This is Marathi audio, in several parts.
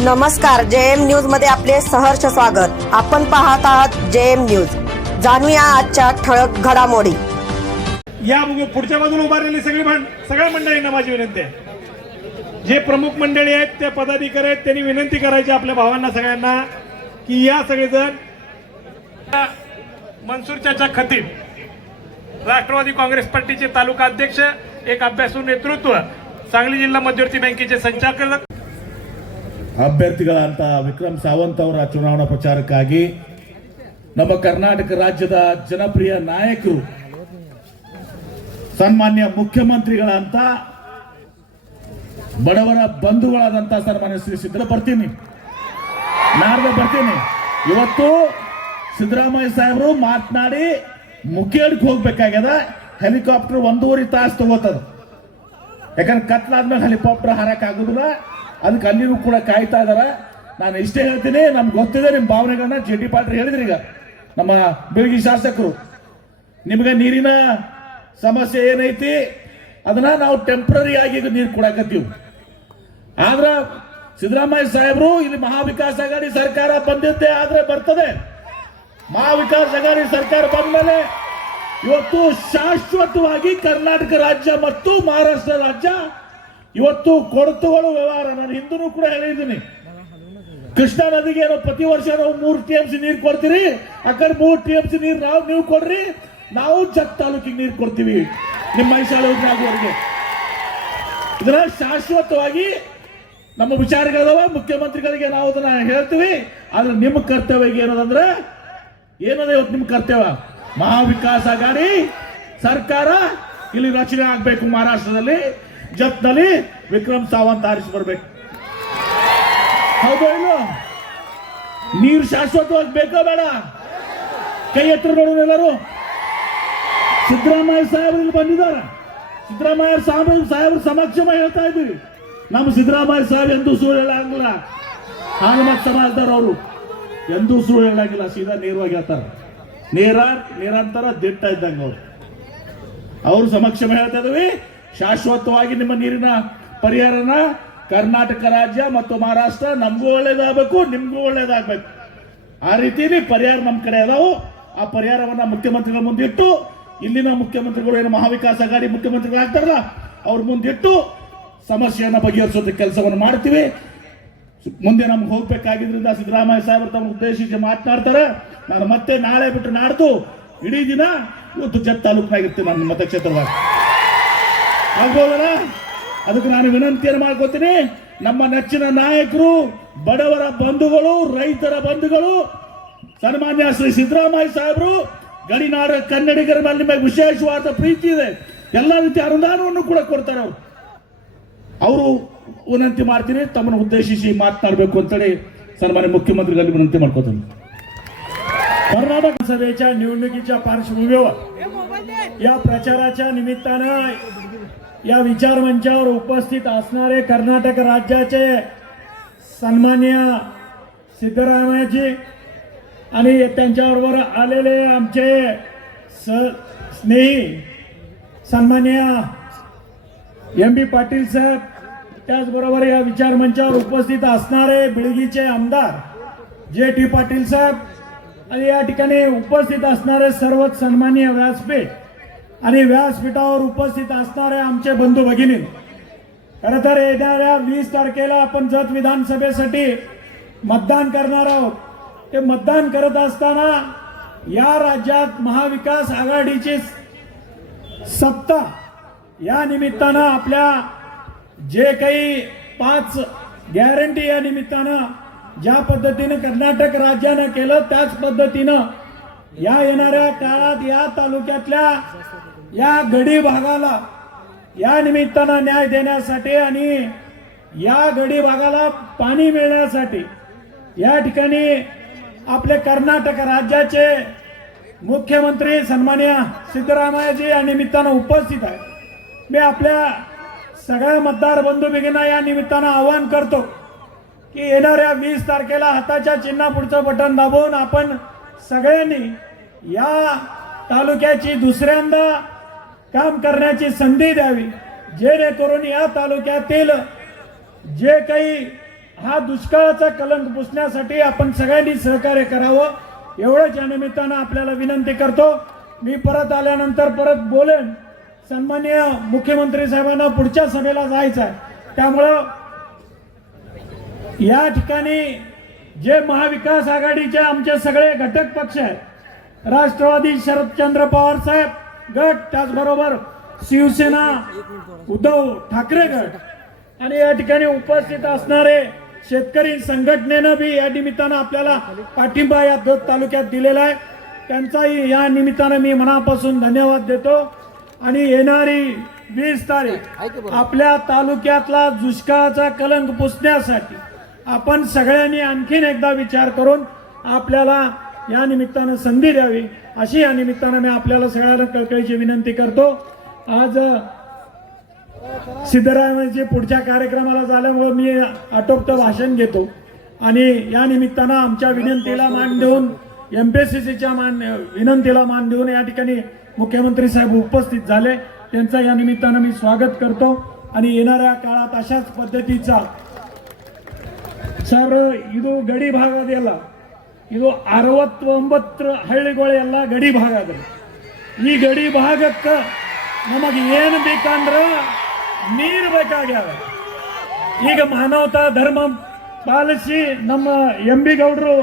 नमस्कार जेएम न्यूजमध्ये आपले सहर्ष स्वागत. आपण पाहत आहात जे एम न्यूज. जाणूया आजच्या ठळक घडामोडी. या पुढच्या बाजूला उभारलेली सगळी सगळ्या मंडळींना माझी विनंती आहे. जे प्रमुख मंडळी आहेत ते पदाधिकारी आहेत त्यांनी विनंती करायची आपल्या भावांना सगळ्यांना की या सगळेजण मनसूरच्या चाचा खतीब राष्ट्रवादी काँग्रेस पार्टीचे तालुका अध्यक्ष एक अभ्यासू नेतृत्व सांगली जिल्हा मध्यवर्ती बँकेचे संचालक ಅಭ್ಯರ್ಥಿಗಳಂತ ವಿಕ್ರಮ್ ಸಾವಂತ್ ಅವರ ಚುನಾವಣಾ ಪ್ರಚಾರಕ್ಕಾಗಿ ನಮ್ಮ ಕರ್ನಾಟಕ ರಾಜ್ಯದ ಜನಪ್ರಿಯ ನಾಯಕರು, ಸನ್ಮಾನ್ಯ ಮುಖ್ಯಮಂತ್ರಿಗಳಂತ ಬಡವರ ಬಂಧುಗಳಾದಂತ ಸನ್ಮಾನ್ಯ ಶ್ರೀ ಸಿದ್ದರ ಬರ್ತೀನಿ. ನಾಡ್ದು ಬರ್ತೀನಿ. ಇವತ್ತು ಸಿದ್ದರಾಮಯ್ಯ ಸಾಹೇಬರು ಮಾತನಾಡಿ ಮುಖೇಡ್ಗೆ ಹೋಗ್ಬೇಕಾಗ್ಯದ. ಹೆಲಿಕಾಪ್ಟರ್ ಒಂದೂವರೆ ತಾಸು ತಗೋತದ. ಯಾಕಂದ್ರೆ ಕತ್ಲಾದ್ಮೇಲೆ ಹೆಲಿಕಾಪ್ಟರ್ ಹಾರಕ್ ಆಗುದಿಲ್ಲ. ಅದಕ್ಕೆ ಅಲ್ಲಿಯೂ ಕೂಡ ಕಾಯ್ತಾ ಇದ್ದಾರೆ ನಾನು ಇಷ್ಟೇ ಹೇಳ್ತೀನಿ, ನಮ್ಗೆ ಗೊತ್ತಿದೆ ನಿಮ್ಮ ಭಾವನೆಗಳನ್ನ ಜೆ ಡಿ ಹೇಳಿದ್ರಿ ಈಗ. ನಮ್ಮ ಬೆಳಗಿ ಶಾಸಕರು, ನಿಮ್ಗೆ ನೀರಿನ ಸಮಸ್ಯೆ ಏನೈತಿ? ಅದನ್ನ ನಾವು ಟೆಂಪ್ರರಿ ಆಗಿ ನೀರು ಕೊಡಕತ್ತೀವಿ. ಆದ್ರೆ ಸಿದ್ದರಾಮಯ್ಯ ಸಾಹೇಬರು ಇಲ್ಲಿ ಮಹಾವಿಕಾಸ್ ಅಗಾಡಿ ಸರ್ಕಾರ ಬಂದಿದ್ದೆ ಆದ್ರೆ ಬರ್ತದೆ. ಮಹಾವಿಕಾಸ್ ಅಗಾಡಿ ಸರ್ಕಾರ ಬಂದ್ಮೇಲೆ ಇವತ್ತು ಶಾಶ್ವತವಾಗಿ ಕರ್ನಾಟಕ ರಾಜ್ಯ ಮತ್ತು ಮಹಾರಾಷ್ಟ್ರ ರಾಜ್ಯ ಇವತ್ತು ಕೊರತುಗಳು ವ್ಯವಹಾರ. ನಾನು ಹಿಂದೂ ಕೂಡ ಹೇಳಿದ್ದೀನಿ. ಕೃಷ್ಣಾ ನದಿಗೆ ಏನೋ ಪ್ರತಿ ವರ್ಷ ನಾವು ಮೂರು ಟಿ ಎಂ ಸಿ ನೀರು ಕೊಡ್ತೀರಿ ಅಕ್ಕರ್ ಮೂರು ಟಿ ಎಂ ಸಿ ನೀರು ನಾವು ನೀವು ಕೊಡ್ರಿ, ನಾವು ಜಗ್ ತಾಲೂಕಿಗೆ ನೀರು ಕೊಡ್ತೀವಿ. ನಿಮ್ಮ ಮೈಸಾಲ ಯೋಜನೆ ಆಗುವವರೆಗೆ ಇದನ್ನ ಶಾಶ್ವತವಾಗಿ ನಮ್ಮ ವಿಚಾರಗಳಿದಾವ, ಮುಖ್ಯಮಂತ್ರಿಗಳಿಗೆ ನಾವು ಅದನ್ನ ಹೇಳ್ತೀವಿ. ಆದ್ರೆ ನಿಮ್ಮ ಕರ್ತವ್ಯ ಏನದಂದ್ರೆ, ಏನದ ಇವತ್ತು ನಿಮ್ಮ ಕರ್ತವ್ಯ? ಮಹಾವಿಕಾಸ್ ಗಾಡಿ ಸರ್ಕಾರ ಇಲ್ಲಿ ರಚನೆ ಆಗ್ಬೇಕು ಮಹಾರಾಷ್ಟ್ರದಲ್ಲಿ. ಜತ್ನಲ್ಲಿ ವಿಕ್ರಮ್ ಸಾವಂತ್ ಆರಿಸಿ ಬರ್ಬೇಕು. ಹೌದು ನೀರು ಶಾಶ್ವತವಾಗಿ ಬೇಕೋ ಬೇಡ. ಕೈ ಎತ್ತರ ನೋಡೋಣ ಎಲ್ಲರೂ. ಸಿದ್ದರಾಮಯ್ಯ ಸಾಹೇಬರು ಇಲ್ಲಿ ಬಂದಿದ್ದಾರೆ. ಸಿದ್ದರಾಮಯ್ಯ ಸಾಹೇಬ್ ಸಾಹೇಬ್ರ ಸಮಕ್ಷಮ ಹೇಳ್ತಾ ಇದ್ದೀವಿ ನಮ್ಮ ಸಿದ್ದರಾಮಯ್ಯ ಸಾಹೇಬ್ ಎಂದೂ ಸುಳ್ಳು ಹೇಳಂಗಿಲ್ಲ. ಹಾನುಮತ್ ಸಮಾಜದವ್ರು ಅವರು. ಎಂದೂ ಸುಳ್ಳು ಹೇಳಂಗಿಲ್ಲ, ಸೀದಾ ನೇರವಾಗಿ ಹೇಳ್ತಾರೆ. ನೇರ, ನಿರಂತರ ದಿಟ್ಟ ಇದ್ದಂಗೆ ಅವರು. ಅವರು ಸಮಕ್ಷಮ ಹೇಳ್ತಾ ಇದ್ದೀವಿ. ಶಾಶ್ವತವಾಗಿ ನಿಮ್ಮ ನೀರಿನ ಪರಿಹಾರನ ಕರ್ನಾಟಕ ರಾಜ್ಯ ಮತ್ತು ಮಹಾರಾಷ್ಟ್ರ ನಮಗೂ ಒಳ್ಳೇದಾಗಬೇಕು, ನಿಮಗೂ ಒಳ್ಳೇದಾಗಬೇಕು. ಆ ರೀತಿಯಲ್ಲಿ ಪರಿಹಾರ ನಮ್ಮ ಕಡೆ ಅದಾವು. ಆ ಪರಿಹಾರವನ್ನ ಮುಖ್ಯಮಂತ್ರಿಗಳ ಮುಂದಿಟ್ಟು, ಇಲ್ಲಿನ ಮುಖ್ಯಮಂತ್ರಿಗಳು ಏನು ಮಹಾವಿಕಾಸ್ ಅಘಾಡಿ ಮುಖ್ಯಮಂತ್ರಿಗಳಾಗ್ತಾರಲ್ಲ, ಅವ್ರ ಮುಂದಿಟ್ಟು ಸಮಸ್ಯೆಯನ್ನ ಬಗೆಹರಿಸೋದಕ್ಕೆ ಕೆಲಸವನ್ನು ಮಾಡ್ತೀವಿ. ಮುಂದೆ ನಮ್ಗೆ ಹೋಗ್ಬೇಕಾಗಿದ್ರಿಂದ ಸಿದ್ದರಾಮಯ್ಯ ಸಾಹೇಬರು ತಮ್ಮ ಉದ್ದೇಶಿಸಿ ಮಾತನಾಡ್ತಾರೆ. ನಾನು ಮತ್ತೆ ನಾಳೆ ಬಿಟ್ಟು ನಾಡ್ದು, ಇಡೀ ದಿನ ಇವತ್ತು ಜತ್ ತಾಲೂಕಿನಾಗಿರ್ತೀನಿ ನನ್ನ ಮತಕ್ಷೇತ್ರದಾಗ ಆಗ್ಬೋದಲ್ಲ ಅದಕ್ಕೆ ನಾನು ವಿನಂತಿಯನ್ನು ಮಾಡ್ಕೋತೀನಿ ನಮ್ಮ ನೆಚ್ಚಿನ ನಾಯಕರು ಬಡವರ ಬಂಧುಗಳು ರೈತರ ಬಂಧುಗಳು ಸನ್ಮಾನ್ಯ ಶ್ರೀ ಸಿದ್ದರಾಮಯ್ಯ ಸಾಹೇಬರು ಗಡಿನಾಡ ಕನ್ನಡಿಗರ ಮೇಲೆ ನಿಮಗೆ ವಿಶೇಷವಾದ ಪ್ರೀತಿ ಇದೆ ಎಲ್ಲ ರೀತಿಯ ಅನುದಾನವನ್ನು ಕೂಡ ಕೊಡ್ತಾರೆ ಅವರು ಅವರು ವಿನಂತಿ ಮಾಡ್ತೀನಿ ತಮ್ಮನ್ನು ಉದ್ದೇಶಿಸಿ ಮಾತನಾಡಬೇಕು ಅಂತೇಳಿ ಸನ್ಮಾನ್ಯ ಮುಖ್ಯಮಂತ್ರಿಗಳಲ್ಲಿ ವಿನಂತಿ ಮಾಡ್ಕೋತೀನಿ कर्नाटक सभेच्या निवडणुकीच्या पार्श्वभूमीवर या प्रचाराच्या निमित्तानं या विचार मंचावर उपस्थित असणारे कर्नाटक राज्याचे सन्मान्य सिद्धरामय्याजी आणि त्यांच्याबरोबर आलेले आमचे स स्नेही सन्मान्य एम बी पाटील साहेब त्याचबरोबर या विचार मंचावर उपस्थित असणारे बिळगीचे आमदार जे टी पाटील साहेब आणि या ठिकाणी उपस्थित असणारे सर्वच सन्मान्य व्यासपीठ आणि व्यासपीठावर उपस्थित असणारे आमचे बंधू भगिनी खरं तर येणाऱ्या वीस तारखेला आपण जत विधानसभेसाठी मतदान करणार आहोत. ते मतदान करत असताना या राज्यात महाविकास आघाडीची सत्ता या निमित्तानं आपल्या जे काही पाच गॅरंटी या निमित्तानं ज्या पद्धतीनं कर्नाटक राज्यानं केलं त्याच पद्धतीनं या येणाऱ्या काळात या तालुक्यातल्या या गडी भागाला या निमित्तानं न्याय देण्यासाठी आणि या गडी भागाला पाणी मिळण्यासाठी या ठिकाणी आपले कर्नाटक राज्याचे मुख्यमंत्री सन्मान्य सिद्धरामय्याजी या निमित्तानं उपस्थित आहे मी आपल्या सगळ्या मतदार बंधू भगिना या निमित्तानं आवाहन करतो की येणाऱ्या वीस तारखेला हाताच्या चिन्हा पुढचं बटन दाबून आपण सगळ्यांनी या तालुक्याची दुसऱ्यांदा काम करण्याची संधी द्यावी जेणेकरून या तालुक्यातील जे काही हा दुष्काळाचा कलंक पुसण्यासाठी आपण सगळ्यांनी सहकार्य करावं एवढंच या निमित्तानं आपल्याला विनंती करतो. मी परत आल्यानंतर परत बोलेन. सन्माननीय मुख्यमंत्री साहेबांना पुढच्या सभेला जायचं आहे त्यामुळं या ठिकाणी जे महाविकास आघाडीचे आमचे सगळे घटक पक्ष आहेत राष्ट्रवादी शरदचंद्र पवार साहेब गट त्याचबरोबर शिवसेना उद्धव ठाकरे गट. आणि या ठिकाणी उपस्थित असणारे शेतकरी संघटनेनं बी या निमित्तानं आपल्याला पाठिंबा या दत तालुक्यात दिलेला आहे. त्यांचाही या निमित्तानं मी मनापासून धन्यवाद देतो. आणि येणारी वीस तारीख आपल्या तालुक्यातला दुष्काळाचा कलंक पुसण्यासाठी आपण सगळ्यांनी आणखीन एकदा विचार करून आपल्याला या निमित्तानं संधी द्यावी. अशी या निमित्तानं मी आपल्याला सगळ्यांना कळकळीची विनंती करतो. आज सिद्धरामजी पुढच्या कार्यक्रमाला झाल्यामुळं मी आटोपतं भाषण घेतो. आणि या निमित्तानं आमच्या विनंतीला मान देऊन एम पी सी सीच्या मान विनंतीला मान देऊन या ठिकाणी मुख्यमंत्री साहेब उपस्थित झाले. त्यांचा या निमित्तानं मी स्वागत करतो. आणि येणाऱ्या काळात अशाच पद्धतीचा ಸರ್, ಇದು ಗಡಿ ಭಾಗ ಅದೆಲ್ಲ ಇದು ಅರವತ್ತೊಂಬತ್ತರ ಹಳ್ಳಿಗಳು ಎಲ್ಲ ಗಡಿ ಭಾಗ ಅದ. ಈ ಗಡಿ ಭಾಗಕ್ಕೆ ನಮಗೆ ಏನು ಬೇಕಂದ್ರೆ ನೀರು ಬೇಕಾಗ್ಯಾವ. ಈಗ ಮಾನವತಾ ಧರ್ಮ ಪಾಲಿಸಿ ನಮ್ಮ ಎಂ ಬಿ ಗೌಡರು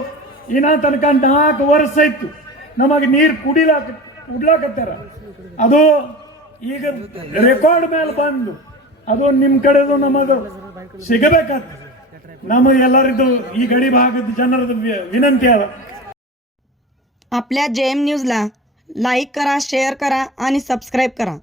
ಇನ್ನ ತನಕ ನಾಲ್ಕು ವರ್ಷ ಇತ್ತು. ನಮಗೆ ನೀರು ಕುಡಿಲಾಕ, ಕುಡ್ಲಾಕತ್ತಾರ. ಅದು ಈಗ ರೆಕಾರ್ಡ್ ಮೇಲೆ ಬಂದು, ಅದು ನಿಮ್ಮ ಕಡೆದು ನಮ್ಮದು ಸಿಗಬೇಕಾಗ್ತದೆ. ನಮಗೆ ಎಲ್ಲರಿಗೂ ಈ ಗಡಿ ಭಾಗದ ಜನರದ್ದು ವಿ- ವಿನಂತಿ ಅದ आपल्या जे एम न्यूजला लाईक करा शेअर करा आणि सबस्क्राईब करा